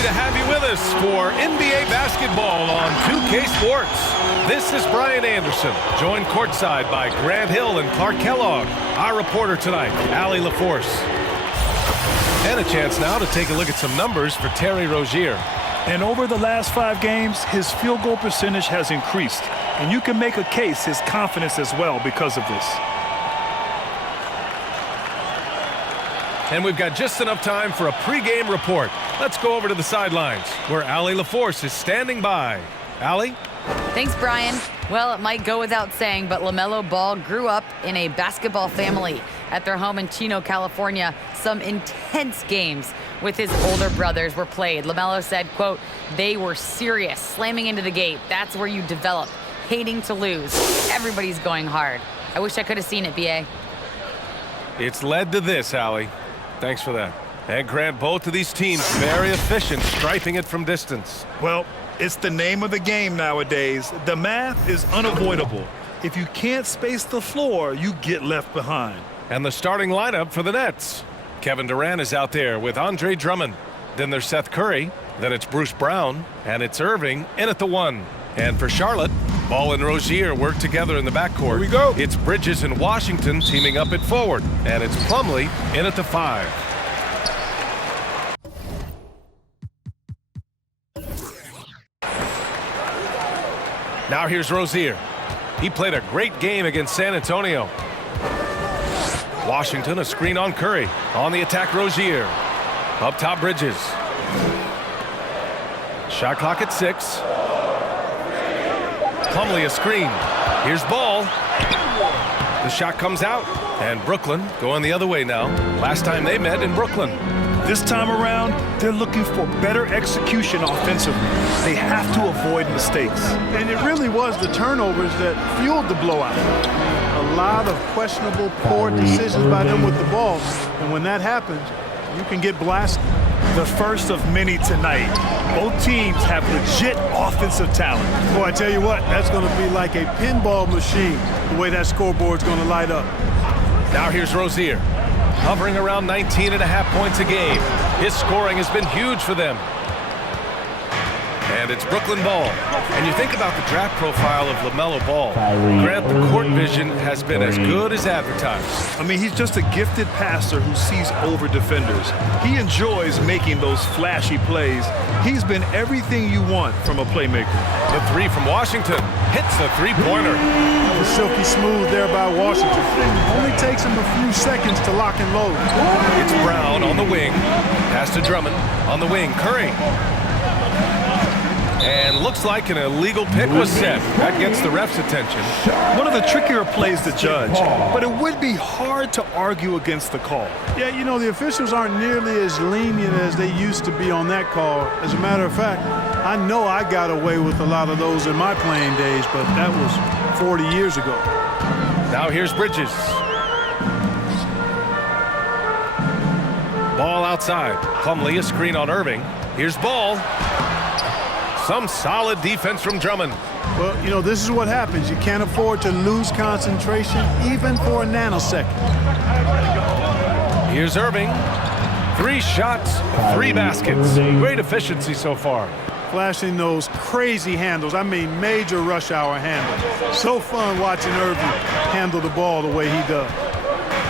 happy to have you with us for NBA basketball on 2K Sports. This is Brian Anderson, joined courtside by Grant Hill and Clark Kellogg. Our reporter tonight, Allie LaForce. And a chance now to take a look at some numbers for Terry Rozier. And over the last 5 games, his field goal percentage has increased. And you can make a case his confidence as well because of this. And we've got just enough time for a pregame report. Let's go over to the sidelines, where Allie LaForce is standing by. Allie? Thanks, Brian. Well, it might go without saying, but LaMelo Ball grew up in a basketball family. At their home in Chino, California, some intense games with his older brothers were played. LaMelo said, quote, "They were serious, slamming into the gate. That's where you develop, hating to lose. Everybody's going hard." I wish I could have seen it, B.A. It's led to this, Allie. Thanks for that. And Grant, both of these teams very efficient, striping it from distance. Well, it's the name of the game nowadays. The math is unavoidable. If you can't space the floor, you get left behind. And the starting lineup for the Nets. Kevin Durant is out there with Andre Drummond. Then there's Seth Curry. Then it's Bruce Brown. And it's Irving in at the 1. And for Charlotte, Ball and Rozier work together in the backcourt. Here we go. It's Bridges and Washington teaming up at forward. And it's Plumlee in at the 5. Now here's Rozier. He played a great game against San Antonio. Washington, a screen on Curry. On the attack, Rozier. Up top, Bridges. Shot clock at 6. Plumlee a screen. Here's Ball. The shot comes out. And Brooklyn going the other way now. Last time they met in Brooklyn. This time around, they're looking for better execution offensively. They have to avoid mistakes. And it really was the turnovers that fueled the blowout. A lot of questionable, poor decisions by them with the ball. And when that happens, you can get blasted. The first of many tonight. Both teams have legit offensive talent. Boy, I tell you what, that's going to be like a pinball machine, the way that scoreboard's going to light up. Now here's Rozier, hovering around 19.5 points a game. His scoring has been huge for them. And it's Brooklyn Ball. And you think about the draft profile of LaMelo Ball. Grant, the court vision has been as good as advertised. I mean, he's just a gifted passer who sees over defenders. He enjoys making those flashy plays. He's been everything you want from a playmaker. The 3 from Washington hits the three-pointer. Silky smooth there by Washington. Only takes him a few seconds to lock and load. It's Brown on the wing. Pass to Drummond. On the wing, Curry. And looks like an illegal pick was set. That gets the ref's attention. One of the trickier plays to judge, but it would be hard to argue against the call. Yeah, you know, the officials aren't nearly as lenient as they used to be on that call. As a matter of fact, I know I got away with a lot of those in my playing days, but that was 40 years ago. Now here's Bridges. Ball outside. Plumlee a screen on Irving. Here's Ball. Some solid defense from Drummond. Well, you know, this is what happens. You can't afford to lose concentration even for a nanosecond. Here's Irving. 3 shots, 3 baskets. Great efficiency so far. Flashing those crazy handles. I mean, major rush hour handles. So fun watching Irving handle the ball the way he does.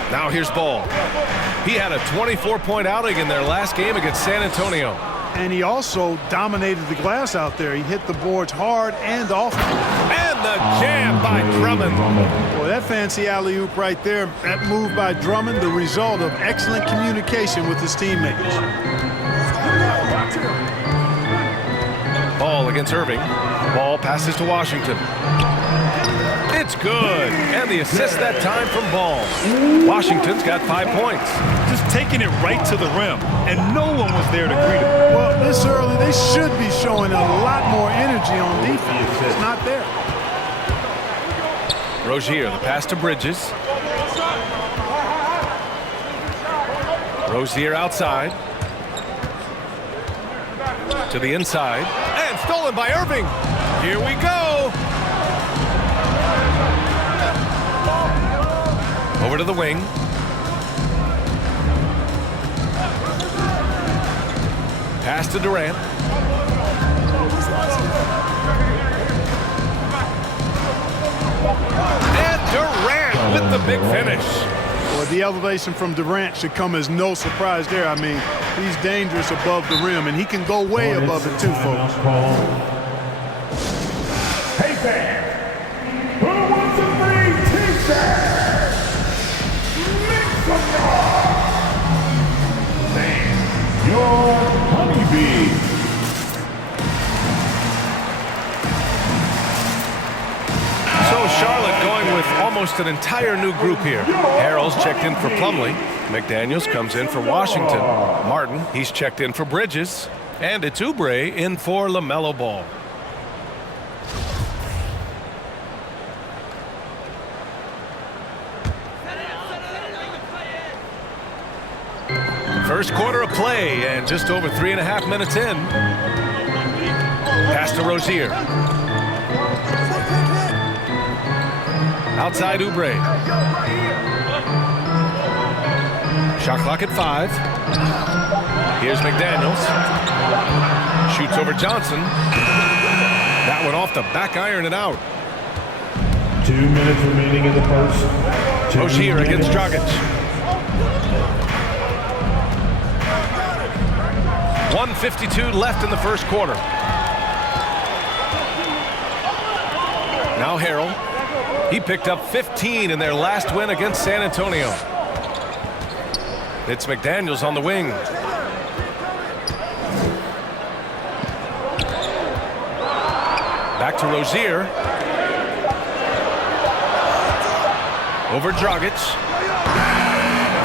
Now here's Ball. He had a 24-point outing in their last game against San Antonio. And he also dominated the glass out there. He hit the boards hard and often. And the jam by Drummond. Boy, that fancy alley-oop right there, that move by Drummond, the result of excellent communication with his teammates. Ball against Irving. Ball passes to Washington. It's good. And the assist that time from Ball. Washington's got 5 points. Just taking it right to the rim, and no one was there to greet him. Well, this early, they should be showing a lot more energy on defense. It's not there. Rozier, the pass to Bridges. Rozier outside. To the inside. And stolen by Irving. Here we go. Over to the wing. Pass to Durant. And Durant with the big finish. Well, the elevation from Durant should come as no surprise there. I mean, he's dangerous above the rim, and he can go way above it too, folks. Hey, fans, who wants a free t-shirt? Make some noise! Man, your honeybee. So Charlotte going with almost an entire new group here. Harrell's checked in for Plumlee. McDaniels comes in for Washington. Martin, he's checked in for Bridges. And it's Oubre in for LaMelo Ball. First quarter of play and just over 3.5 minutes in. Pass to Rozier. Outside Oubre. Shot clock at 5. Here's McDaniels. Shoots over Johnson. That one off the back iron and out. 2 minutes remaining in the first. Rozier against Dragic. 1:52 left in the first quarter. Now Harrell. He picked up 15 in their last win against San Antonio. It's McDaniels on the wing. Back to Rozier. Over Dragic.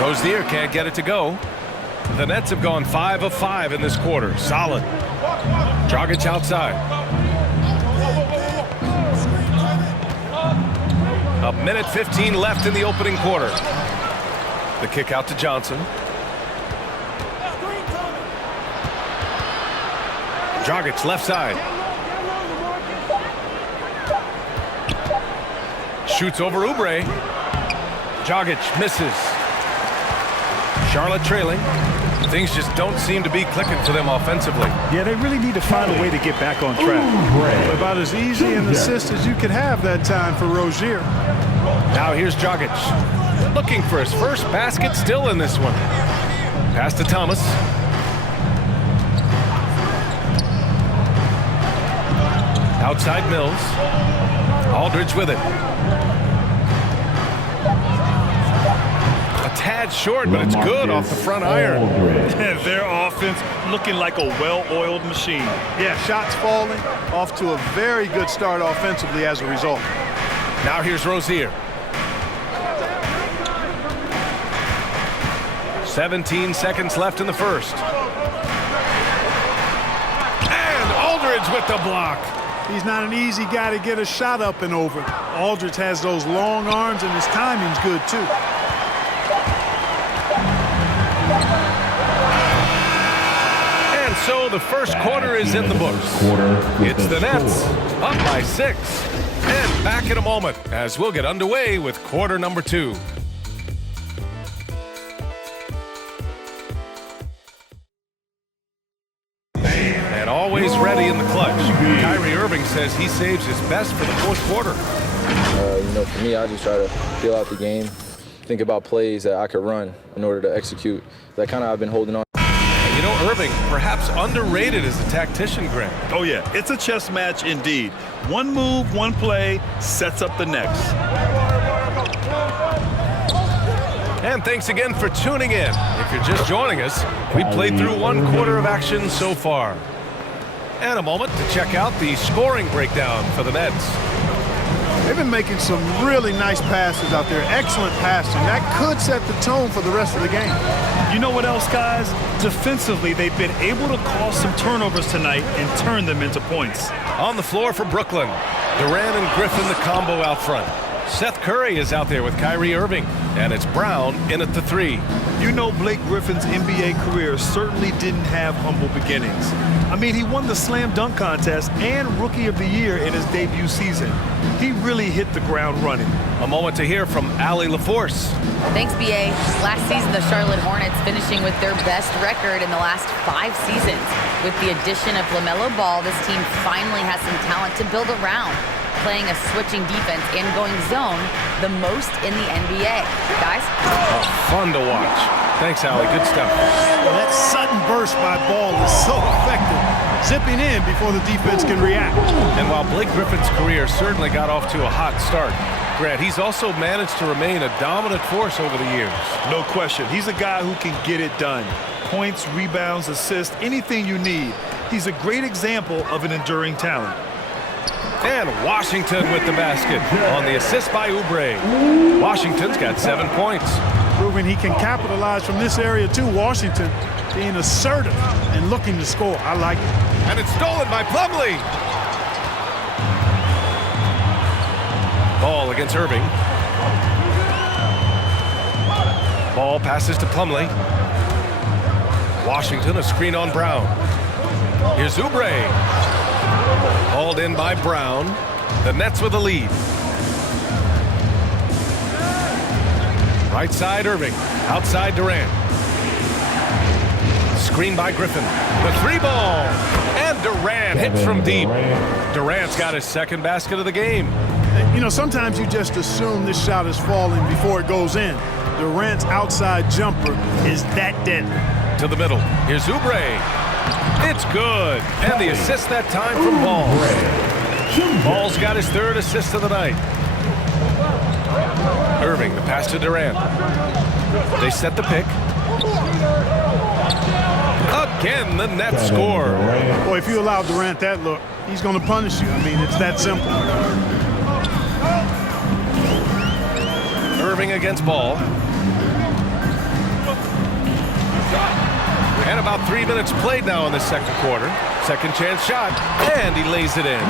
Rozier can't get it to go. The Nets have gone 5 of 5 in this quarter. Solid. Dragic outside. A minute 15 left in the opening quarter. The kick out to Johnson. Dragic left side. Shoots over Oubre. Dragic misses. Charlotte trailing. Things just don't seem to be clicking for them offensively. Yeah, they really need to find a way to get back on track. About as easy an assist as you could have that time for Rozier. Now here's Dragic. Looking for his first basket still in this one. Pass to Thomas. Outside Mills. Aldridge with it. A tad short, but it's good off the front iron. Their offense looking like a well-oiled machine. Yeah, shots falling, off to a very good start offensively as a result. Now here's Rozier. 17 seconds left in the first. And Aldridge with the block. He's not an easy guy to get a shot up and over. Aldridge has those long arms, and his timing's good, too. And so the first quarter is in the books. It's the Nets up by 6. And back in a moment as we'll get underway with quarter number 2. And always ready in the clutch. Kyrie Irving says he saves his best for the fourth quarter. For me, I just try to feel out the game, think about plays that I could run in order to execute. That kind of I've been holding on. And you know, Irving, perhaps underrated as a tactician, Grant. Oh, yeah, it's a chess match indeed. One move, one play sets up the next. And thanks again for tuning in. If you're just joining us, we played through one quarter of action so far. And a moment to check out the scoring breakdown for the Nets. They've been making some really nice passes out there. Excellent passing. That could set the tone for the rest of the game. You know what else, guys? Defensively, they've been able to cause some turnovers tonight and turn them into points. On the floor for Brooklyn, Durant and Griffin the combo out front. Seth Curry is out there with Kyrie Irving, and it's Brown in at the 3. You know, Blake Griffin's NBA career certainly didn't have humble beginnings. I mean, he won the slam dunk contest and Rookie of the Year in his debut season. He really hit the ground running. A moment to hear from Allie LaForce. Thanks, B.A. Last season, the Charlotte Hornets finishing with their best record in the last 5 seasons. With the addition of LaMelo Ball, this team finally has some talent to build around, playing a switching defense and going zone the most in the NBA. Guys? Oh, fun to watch. Thanks, Allie. Good stuff. That sudden burst by Ball is so effective, zipping in before the defense can react. And while Blake Griffin's career certainly got off to a hot start, Grant, he's also managed to remain a dominant force over the years. No question. He's a guy who can get it done. Points, rebounds, assists, anything you need. He's a great example of an enduring talent. And Washington with the basket on the assist by Oubre. Washington's got 7 points. Proving he can capitalize from this area too. Washington being assertive and looking to score. I like it. And it's stolen by Plumlee. Ball against Irving. Ball passes to Plumlee. Washington, a screen on Brown. Here's Oubre. Hauled in by Brown. The Nets with the lead. Right side, Irving. Outside, Durant. Screen by Griffin. The 3-ball. And Durant hits from deep. Durant's got his second basket of the game. You know, sometimes you just assume this shot is falling before it goes in. Durant's outside jumper is that deadly. To the middle. Here's Oubre. It's good. And the assist that time from Ball. Ball's got his 3rd assist of the night. Irving, the pass to Durant. They set the pick. Again, the Nets score. Boy, if you allow Durant that look, he's going to punish you. I mean, it's that simple. Irving against Ball. And about 3 minutes played now in the second quarter. Second chance shot, and he lays it in.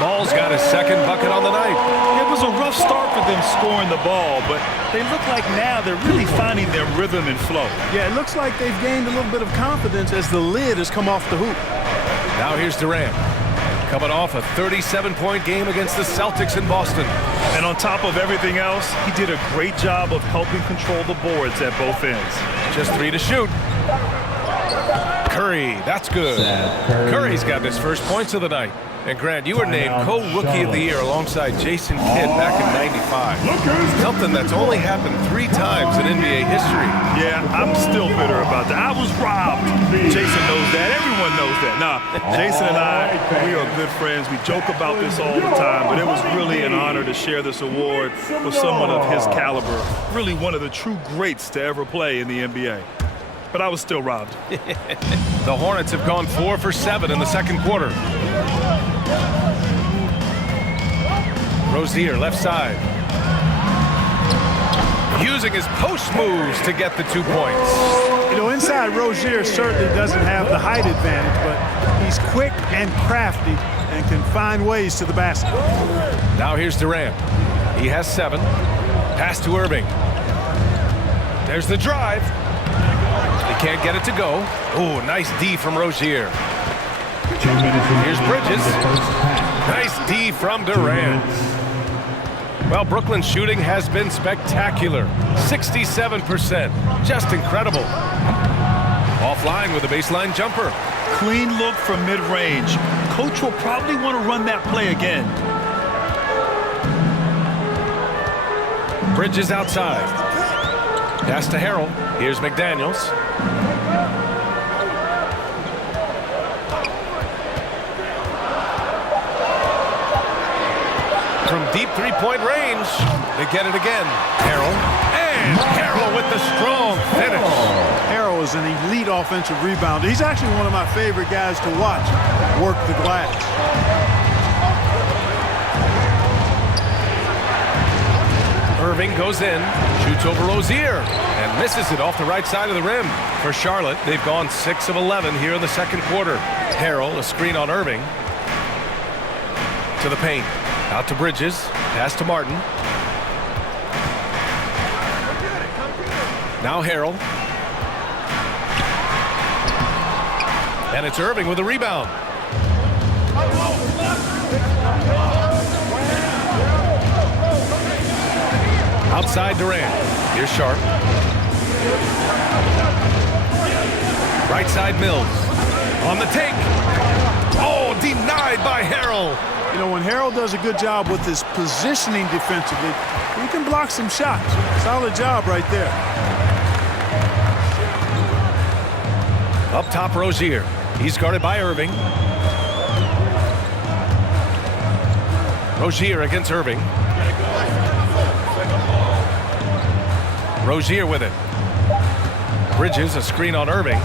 Ball's got his second bucket on the night. It was a rough start for them scoring the ball, but they look like now they're really finding their rhythm and flow. Yeah, it looks like they've gained a little bit of confidence as the lid has come off the hoop. Now here's Durant. Coming off a 37-point game against the Celtics in Boston. And on top of everything else, he did a great job of helping control the boards at both ends. Just 3 to shoot. Curry, that's good. Curry's got his first points of the night. And Grant, you were named co-rookie of the year alongside Jason Kidd back in '95. Something that's only happened 3 times in NBA history. Yeah, I'm still bitter about that. I was robbed. Jason knows that. Everyone knows that. Nah, Jason and I, we are good friends. We joke about this all the time, but it was really an honor to share this award with someone of his caliber. Really one of the true greats to ever play in the NBA. But I was still robbed. The Hornets have gone 4 for 7 in the second quarter. Rozier, left side. Using his post moves to get the 2 points. You know, inside Rozier certainly doesn't have the height advantage, but he's quick and crafty and can find ways to the basket. Now here's Durant. He has 7. Pass to Irving. There's the drive. He can't get it to go. Oh, nice D from Rozier. Here's Bridges. Nice D from Durant. Well, Brooklyn's shooting has been spectacular. 67%. Just incredible. Offline with a baseline jumper. Clean look from mid-range. Coach will probably want to run that play again. Bridges outside. Pass to Harrell. Here's McDaniels. From deep 3-point range, they get it again. Harrell. And Harrell with the strong finish. Harrell is an elite offensive rebounder. He's actually one of my favorite guys to watch work the glass. Irving goes in, shoots over Rozier, and misses it off the right side of the rim. For Charlotte, they've gone 6 of 11 here in the second quarter. Harrell, a screen on Irving. To the paint. Out to Bridges. Pass to Martin. Now Harrell. And it's Irving with a rebound. Outside Durant. Here's Sharp. Right side Mills. On the take. Oh, denied by Harrell. You know, when Harrell does a good job with his positioning defensively, he can block some shots. Solid job right there. Up top, Rozier. He's guarded by Irving. Rozier against Irving. Rozier with it. Bridges, a screen on Irving.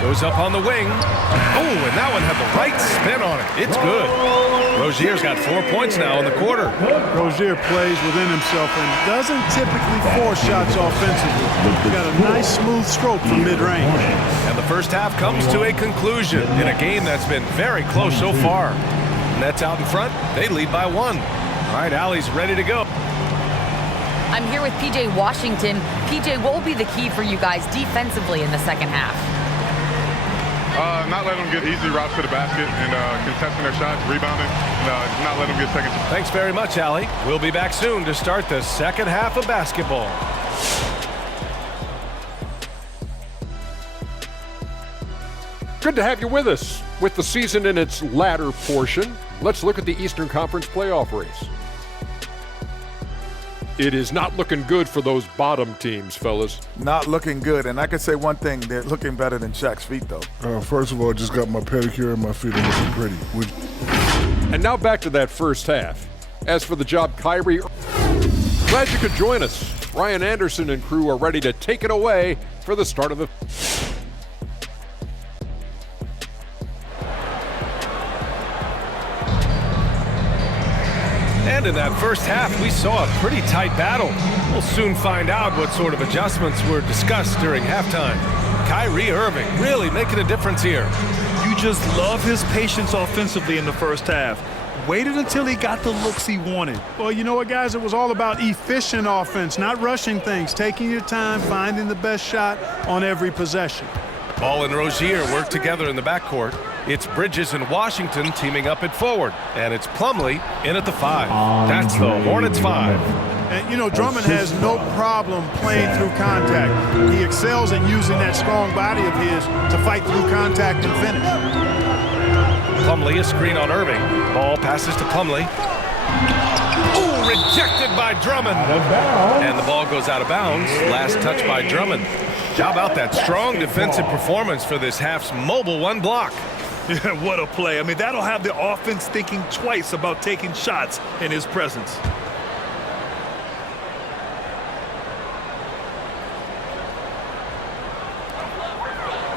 Goes up on the wing. Oh, and that one had the right spin on it. It's good. Rozier's got 4 points now in the quarter. Rozier plays within himself and doesn't typically force shots offensively. He's got a nice smooth stroke from mid-range. And the first half comes to a conclusion in a game that's been very close so far. Nets out in front. They lead by 1. All right, Allie's ready to go. I'm here with P.J. Washington. P.J., what will be the key for you guys defensively in the second half? Not letting them get easy routes to the basket and contesting their shots, rebounding, and not letting them get second. Thanks very much, Allie. We'll be back soon to start the second half of basketball. Good to have you with us. With the season in its latter portion, let's look at the Eastern Conference playoff race. It is not looking good for those bottom teams, fellas. Not looking good, and I can say one thing, they're looking better than Shaq's feet, though. First of all, just got my pedicure and my feet are looking pretty. And now back to that first half. As for the job, Kyrie, glad you could join us. Ryan Anderson and crew are ready to take it away for the start of the... And in that first half, we saw a pretty tight battle. We'll soon find out what sort of adjustments were discussed during halftime. Kyrie Irving really making a difference here. You just love his patience offensively in the first half. Waited until he got the looks he wanted. Well, you know what, guys? It was all about efficient offense, not rushing things, taking your time, finding the best shot on every possession. Ball and Rozier work together in the backcourt. It's Bridges and Washington teaming up at forward. And it's Plumlee in at the 5. That's the Hornets 5. And, you know, Drummond has no problem playing through contact. He excels at using that strong body of his to fight through contact and finish. Plumlee, a screen on Irving. Ball passes to Plumlee. Ooh, rejected by Drummond. And the ball goes out of bounds. Last touch by Drummond. How about that strong defensive performance for this half's mobile one block? Yeah, what a play. I mean, that'll have the offense thinking twice about taking shots in his presence.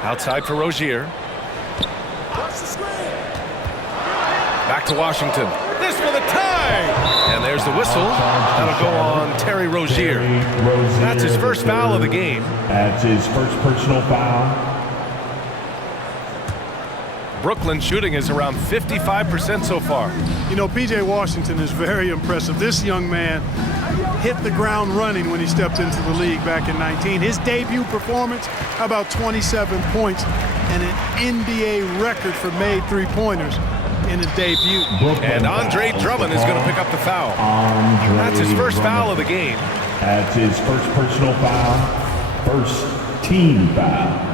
Outside for Rozier. Back to Washington. This for the tie! And there's the whistle. That'll go on Terry Rozier. That's his first foul of the game. That's his first personal foul. Brooklyn shooting is around 55% so far. You know, P.J. Washington is very impressive. This young man hit the ground running when he stepped into the league back in 19. His debut performance, about 27 points and an NBA record for made three-pointers in a debut. And Andre Drummond is going to pick up the foul. That's his first foul of the game. That's his first personal foul, first team foul.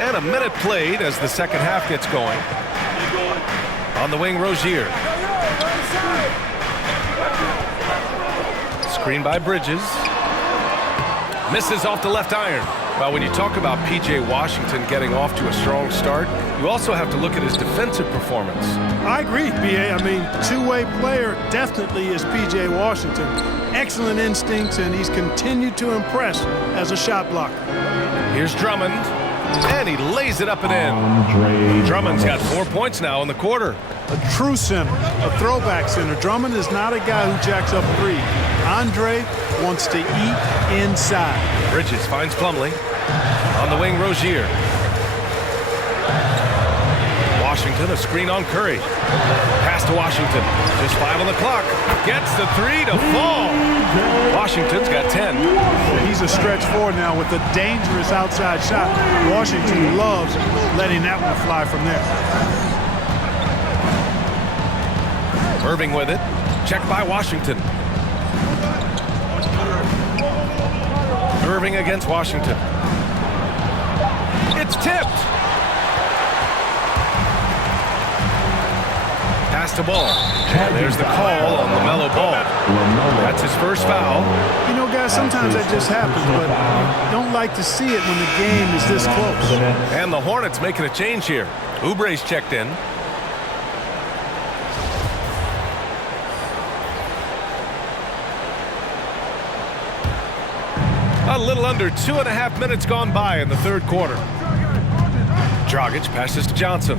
And a minute played as the second half gets going. On the wing, Rozier. Screen by Bridges. Misses off the left iron. Well, when you talk about P.J. Washington getting off to a strong start, you also have to look at his defensive performance. I agree, B.A. I mean, two-way player definitely is P.J. Washington. Excellent instincts, and he's continued to impress as a shot blocker. Here's Drummond, and he lays it up and in. Drummond's got 4 points now in the quarter. A true center, a throwback center. Drummond is not a guy who jacks up three. Andre wants to eat inside. Bridges finds Plumlee. On the wing, Rozier. Washington, a screen on Curry. Pass to Washington. Just 5 on the clock. Gets the 3 to fall. Washington's got 10. He's a stretch forward now with a dangerous outside shot. Washington loves letting that one fly from there. Irving with it. Checked by Washington. Irving against Washington. It's tipped. Pass to Ball. And there's the call on LaMelo Ball. That's his first foul. You know, guys, sometimes that just happens, but you don't like to see it when the game is this close. And the Hornets making a change here. Oubre's checked in. A little under 2.5 minutes gone by in the third quarter. Dragic passes to Johnson.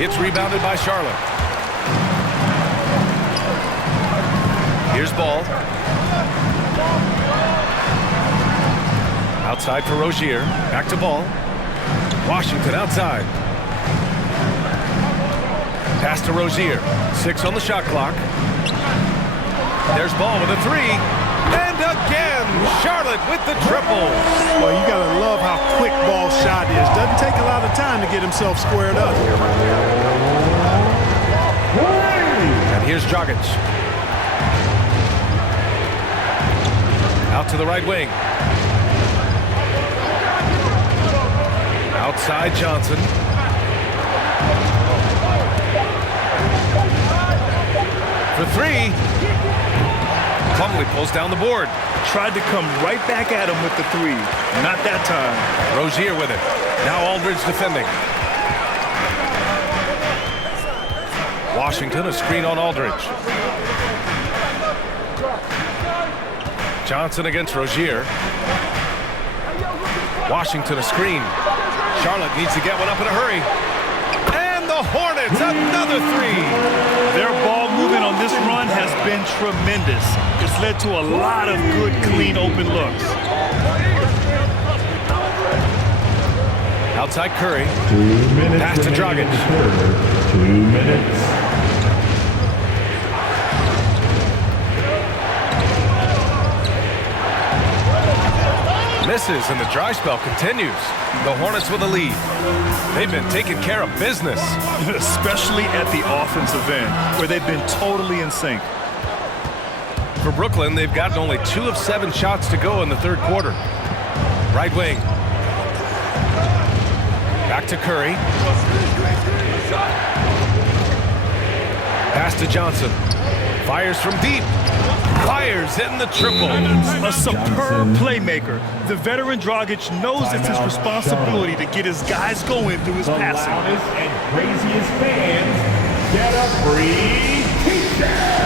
It's rebounded by Charlotte. Here's Ball. Outside for Rozier. Back to Ball. Washington outside. Pass to Rozier. 6 on the shot clock. There's Ball with a 3. And again, Charlotte with the triple. Well, you got to love how quick Ball's shot is. Doesn't take a lot of time to get himself squared up. And here's Dragic. Out to the right wing. Outside Johnson. For 3. Plumlee pulls down the board. Tried to come right back at him with the 3. Not that time. Rozier with it. Now Aldridge defending. Washington, a screen on Aldridge. Johnson against Rozier. Washington, a screen. Charlotte needs to get one up in a hurry. And the Hornets, another 3. Their ball movement on this run has been tremendous. It's led to a lot of good, clean, open looks. Outside Curry. 2 minutes. Pass to Dragic. 2 minutes. Misses, and the dry spell continues. The Hornets with a lead. They've been taking care of business. Especially at the offensive end, where they've been totally in sync. For Brooklyn, they've gotten only 2 of 7 shots to go in the third quarter. Right wing. Back to Curry. Pass to Johnson. Fires from deep. Fires in the triple. A superb playmaker. The veteran Dragic knows it's his responsibility to get his guys going through his passing. And craziest fans get a free t-shirt.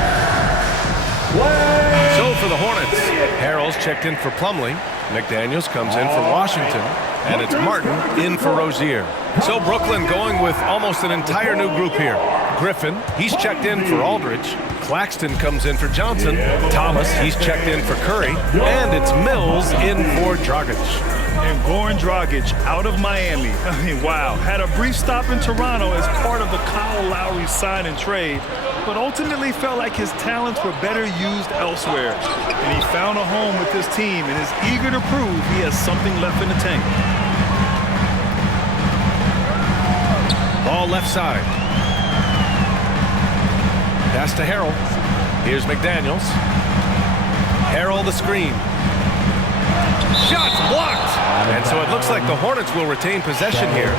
So for the Hornets, Harrell's checked in for Plumlee. McDaniels comes in for Washington. And it's Martin in for Rozier. So Brooklyn going with almost an entire new group here. Griffin, he's checked in for Aldridge. Claxton comes in for Johnson. Thomas, he's checked in for Curry. And it's Mills in for Dragic. And Goran Dragic out of Miami. I mean, wow. Had a brief stop in Toronto as part of the Kyle Lowry sign and trade, but ultimately felt like his talents were better used elsewhere. And he found a home with this team and is eager to prove he has something left in the tank. Ball left side. Pass to Harrell. Here's McDaniels. Harrell the screen. Shots blocked. And so it looks like the Hornets will retain possession here.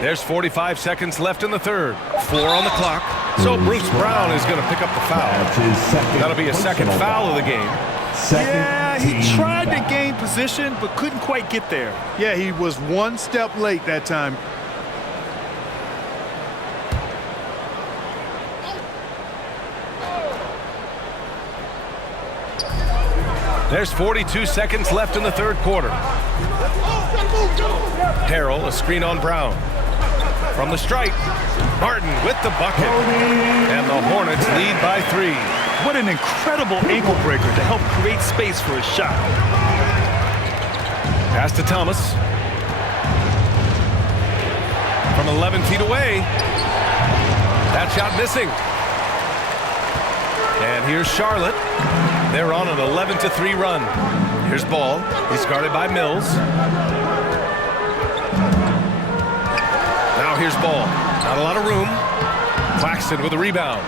There's 45 seconds left in the third. 4 on the clock. So Bruce Brown is going to pick up the foul. That'll be a second foul of the game. Yeah, he tried to gain position, but couldn't quite get there. Yeah, he was one step late that time. There's 42 seconds left in the third quarter. Harrell, a screen on Brown. From the stripe, Martin with the bucket. And the Hornets lead by 3. What an incredible ankle breaker to help create space for a shot. Pass to Thomas. From 11 feet away. That shot missing. And here's Charlotte. They're on an 11-3 run. Here's Ball. He's guarded by Mills. Now here's Ball. Not a lot of room. Claxton with a rebound.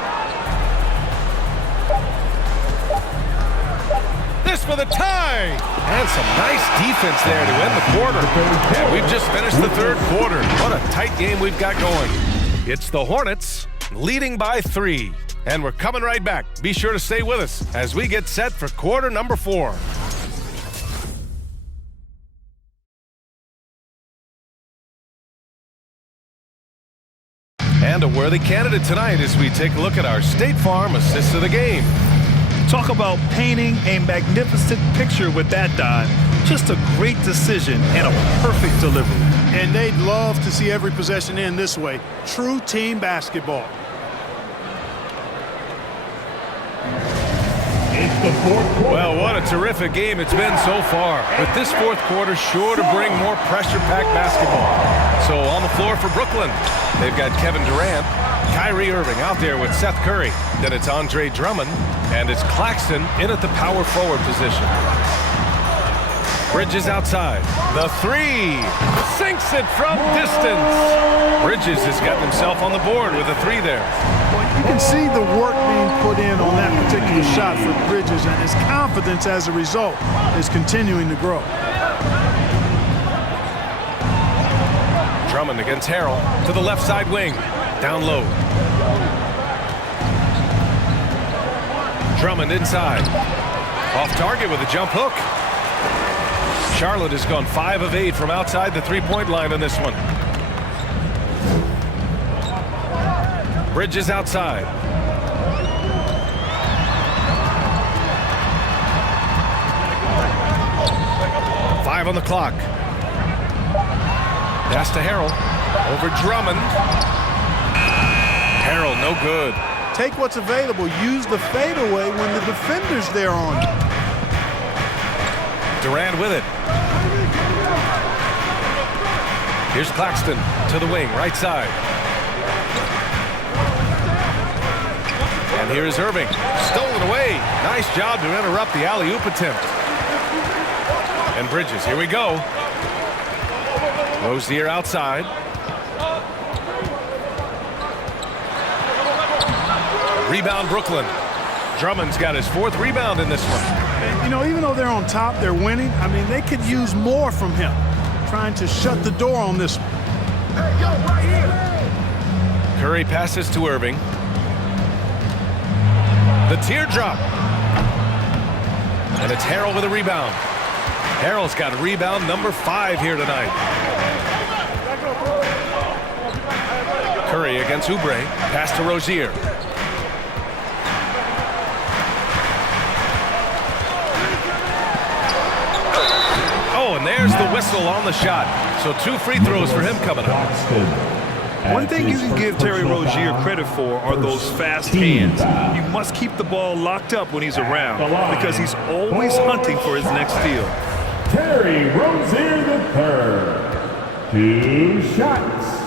This for the tie. And some nice defense there to end the quarter. And we've just finished the third quarter. What a tight game we've got going. It's the Hornets leading by 3. And we're coming right back. Be sure to stay with us as we get set for quarter number 4. And a worthy candidate tonight as we take a look at our State Farm assist of the game. Talk about painting a magnificent picture with that dive. Just a great decision and a perfect delivery. And they'd love to see every possession end this way. True team basketball. Well, what a terrific game it's been so far. With this fourth quarter sure to bring more pressure-packed basketball. So on the floor for Brooklyn, they've got Kevin Durant, Kyrie Irving out there with Seth Curry. Then it's Andre Drummond, and it's Claxton in at the power forward position. Bridges outside. The 3. Sinks it from distance. Bridges has gotten himself on the board with a 3 there. Well, you can see the work being put in on that particular shot for Bridges, and his confidence as a result is continuing to grow. Drummond against Harrell to the left side wing. Down low. Drummond inside. Off target with a jump hook. Charlotte has gone 5 of 8 from outside the three-point line on this one. Bridges outside. Five on the clock. Pass to Harrell. Over Drummond. Harrell, no good. Take what's available. Use the fadeaway when the defender's there on you. Durant with it. Here's Claxton to the wing, right side. And here is Irving. Stolen away. Nice job to interrupt the alley-oop attempt. And Bridges, here we go. Rozier outside. Rebound Brooklyn. Drummond's got his 4th rebound in this one. And, you know, even though they're on top, they're winning. I mean, they could use more from him. Trying to shut the door on this one. Hey, yo, right here. Curry passes to Irving. The teardrop. And it's Harrell with a rebound. Harrell's got rebound number 5 here tonight. Curry against Oubre. Pass to Rozier. Oh, and there's the whistle on the shot. So 2 free throws for him coming up. One thing you can give Terry Rozier credit for are those fast hands. You must keep the ball locked up when he's around because he's always hunting for his next steal. Terry Rozier III. 2 shots.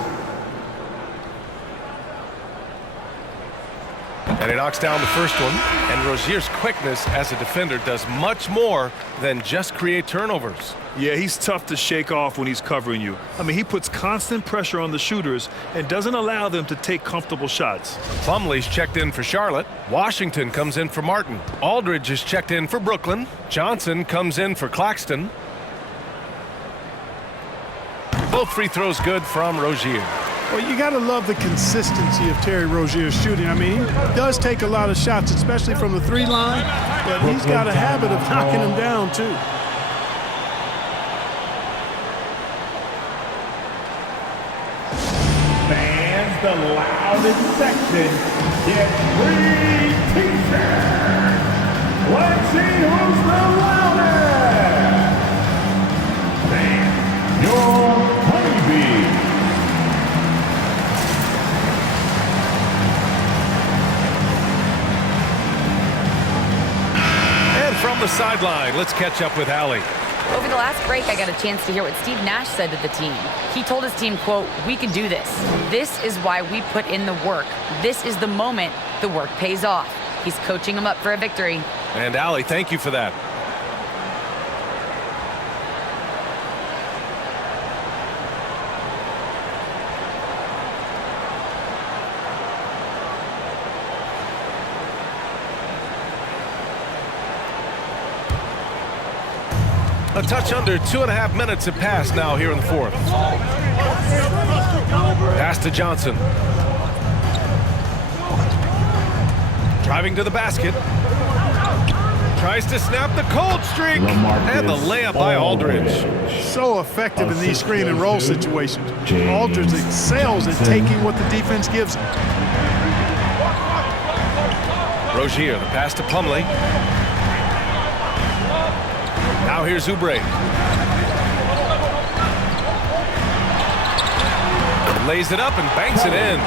And he knocks down the first one. And Rozier's quickness as a defender does much more than just create turnovers. Yeah, he's tough to shake off when he's covering you. I mean, he puts constant pressure on the shooters and doesn't allow them to take comfortable shots. Plumlee's checked in for Charlotte. Washington comes in for Martin. Aldridge is checked in for Brooklyn. Johnson comes in for Claxton. Both free throws good from Rozier. Well, you got to love the consistency of Terry Rozier's shooting. I mean, he does take a lot of shots, especially from the 3 line, but he's got a habit of knocking them down, too. Fans, the loudest section get free t-shirts. Let's see who's the loudest. the sideline. Let's catch up with Allie. Over the last break, I got a chance to hear what Steve Nash said to the team. He told his team, quote, "We can do this. This is why we put in the work. This is the moment the work pays off." He's coaching them up for a victory. And Allie, thank you for that. A touch under 2.5 minutes have passed now here in the fourth. Pass to Johnson. Driving to the basket. Tries to snap the cold streak. And the layup by Aldridge. So effective in these screen and roll situations. Aldridge excels at taking what the defense gives him. Rozier, the pass to Plumlee. Now here's Oubre. Lays it up and banks it in.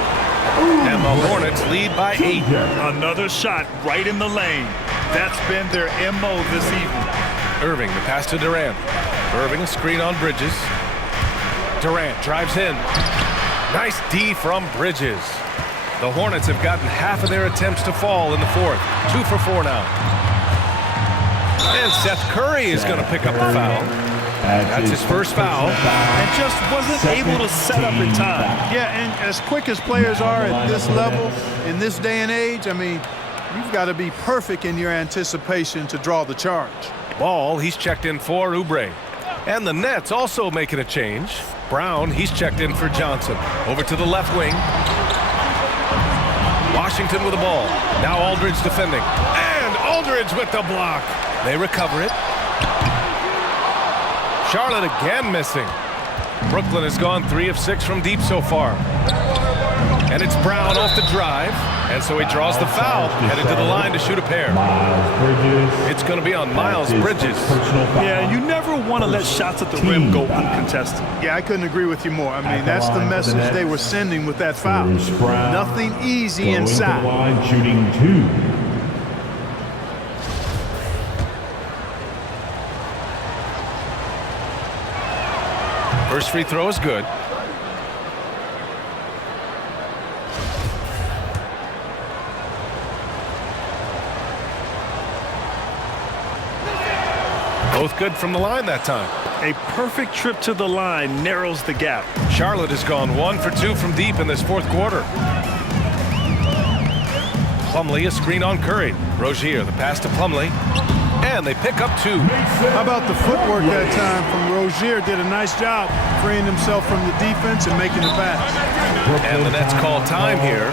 And the Hornets lead by 8. Another shot right in the lane. That's been their MO this evening. Irving, the pass to Durant. Irving, a screen on Bridges. Durant drives in. Nice D from Bridges. The Hornets have gotten half of their attempts to fall in the fourth. 2 for 4 now. And Seth Curry is going to pick up the foul. That's his first foul. And just wasn't able to set up in time. Yeah, and as quick as players are at this level, in this day and age, I mean, you've got to be perfect in your anticipation to draw the charge. Ball, he's checked in for Oubre. And the Nets also making a change. Brown, he's checked in for Johnson. Over to the left wing. Washington with the ball. Now Aldridge defending. And Aldridge with the block. They recover it. Charlotte again missing. Brooklyn has gone 3 of 6 from deep so far. And it's Brown off the drive. And so he draws the foul, headed to the line to shoot a pair. It's going to be on Miles Bridges. Yeah, you never want to let shots at the rim go uncontested. Yeah, I couldn't agree with you more. I mean, that's the message they were sending with that foul. Nothing easy inside. Shooting 2. First free throw is good. Both good from the line that time. A perfect trip to the line narrows the gap. Charlotte has gone 1 for 2 from deep in this fourth quarter. Plumlee, a screen on Curry. Rozier, the pass to Plumlee. And they pick up 2. How about the footwork that time from Rozier? Did a nice job freeing himself from the defense and making the pass. And the Nets call time here.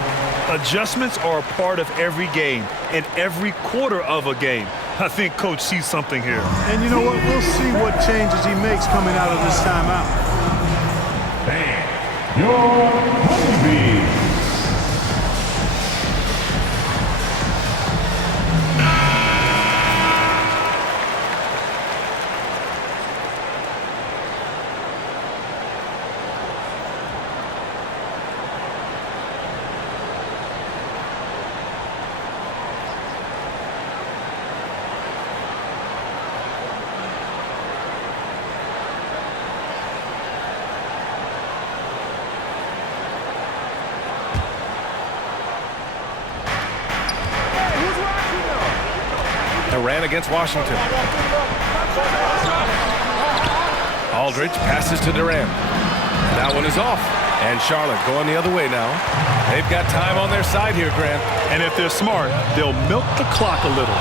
Adjustments are a part of every game and every quarter of a game. I think Coach sees something here. And you know what? We'll see what changes he makes coming out of this timeout. You're hungry. Durant against Washington. Aldridge passes to Durant. That one is off. And Charlotte going the other way now. They've got time on their side here, Grant. And if they're smart, they'll milk the clock a little.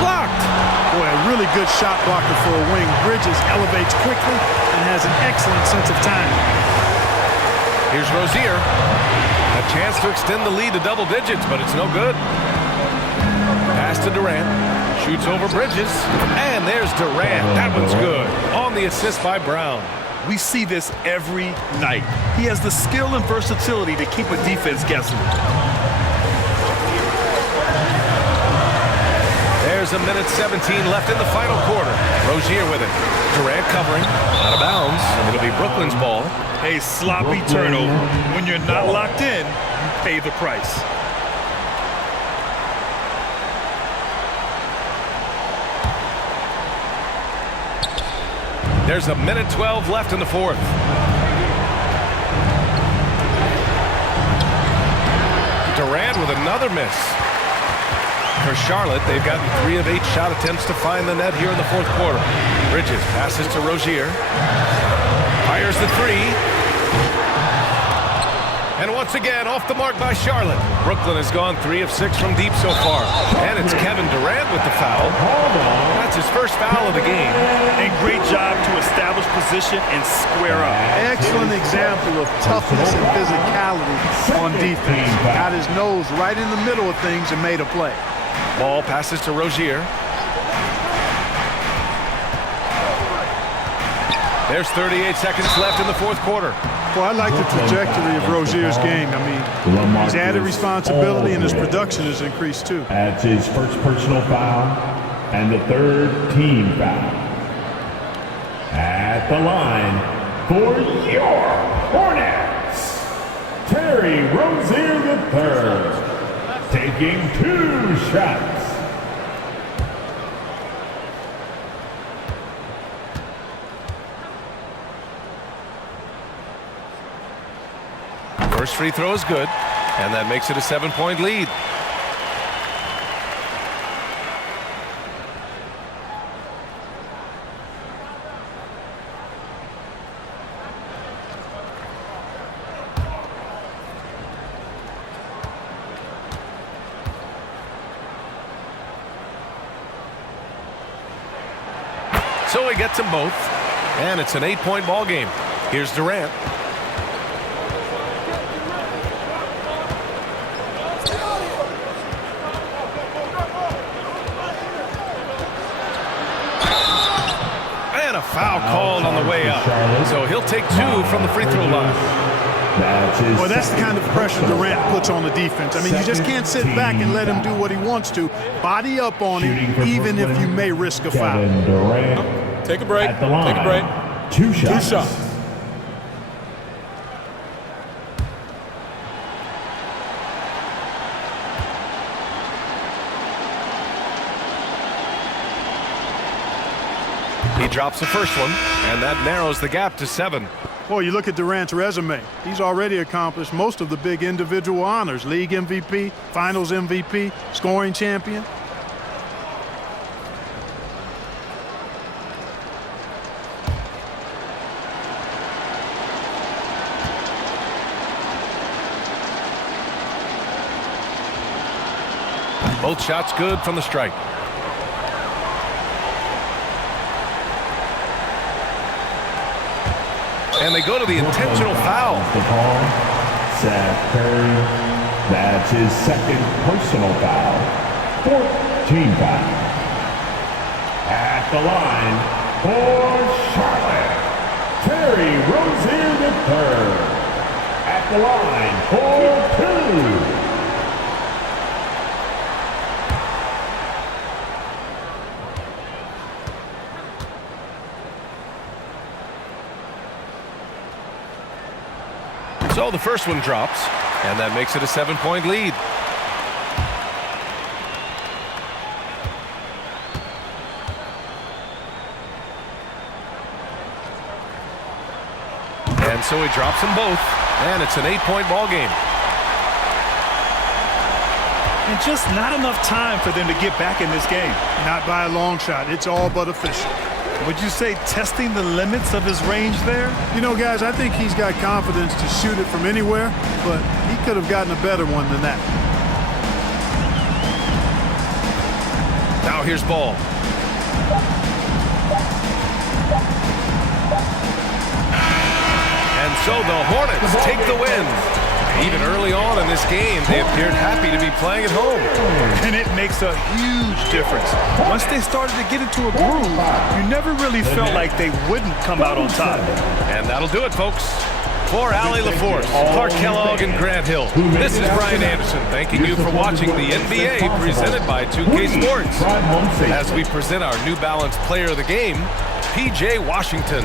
Blocked. Boy, a really good shot blocker for a wing. Bridges elevates quickly and has an excellent sense of timing. Here's Rozier. A chance to extend the lead to double digits, but it's no good. Pass to Durant. Shoots over Bridges. And there's Durant. That one's good. On the assist by Brown. We see this every night. He has the skill and versatility to keep a defense guessing. There's There's a minute 17 left in the final quarter. Rozier with it. Durant covering. Out of bounds. It'll be Brooklyn's ball. A sloppy turnover. When you're not locked in, you pay the price. There's a minute 12 left in the fourth. Durant with another miss. For Charlotte, they've gotten 3 of 8 shot attempts to find the net here in the fourth quarter. Bridges passes to Rozier. Fires the 3. And once again, off the mark by Charlotte. Brooklyn has gone 3 of 6 from deep so far. And it's Kevin Durant with the foul. That's his first foul of the game. And great job to establish position and square up. Excellent example of toughness and physicality on defense. Got his nose right in the middle of things and made a play. Ball passes to Rozier. There's 38 seconds left in the fourth quarter. Well, I like the trajectory of Rozier's game. I mean, he's added responsibility and his production has increased too. That's his first personal foul and the third team foul. At the line for your Hornets, Terry Rozier III, taking 2 shots. First free throw is good, and that makes it a 7-point lead. So he gets them both, and it's an 8-point ball game. Here's Durant. And a foul called on the way up. So he'll take 2 from the free throw line. Well, that's the kind of pressure Durant puts on the defense. I mean, you just can't sit back and let him do what he wants to. Body up on him, even if you may risk a foul. Take a break. Take a break. 2 shots. 2 shots. He drops the first one, and that narrows the gap to 7. Well, you look at Durant's resume. He's already accomplished most of the big individual honors. League MVP, Finals MVP, scoring champion. Both shots good from the stripe. And they go to the intentional foul. Seth Curry, that's his second personal foul. 4th team foul. At the line for Charlotte, Terry Rozier III. At the line for 2. So the first one drops, and that makes it a 7-point lead. And so he drops them both, and it's an 8-point ball game. And just not enough time for them to get back in this game. Not by a long shot. It's all but official. Would you say testing the limits of his range there? You know, guys, I think he's got confidence to shoot it from anywhere, but he could have gotten a better one than that. Now here's Ball. And so the Hornets take the win. Even early on in this game, they appeared happy to be playing at home. And it makes a huge difference. Once they started to get into a groove, you never really felt like they wouldn't come out on top. And that'll do it, folks. For Allie LaForce, Clark Kellogg, and Grant Hill, this is Brian Anderson thanking you for watching the NBA presented by 2K Sports. As we present our New Balance Player of the Game, PJ Washington.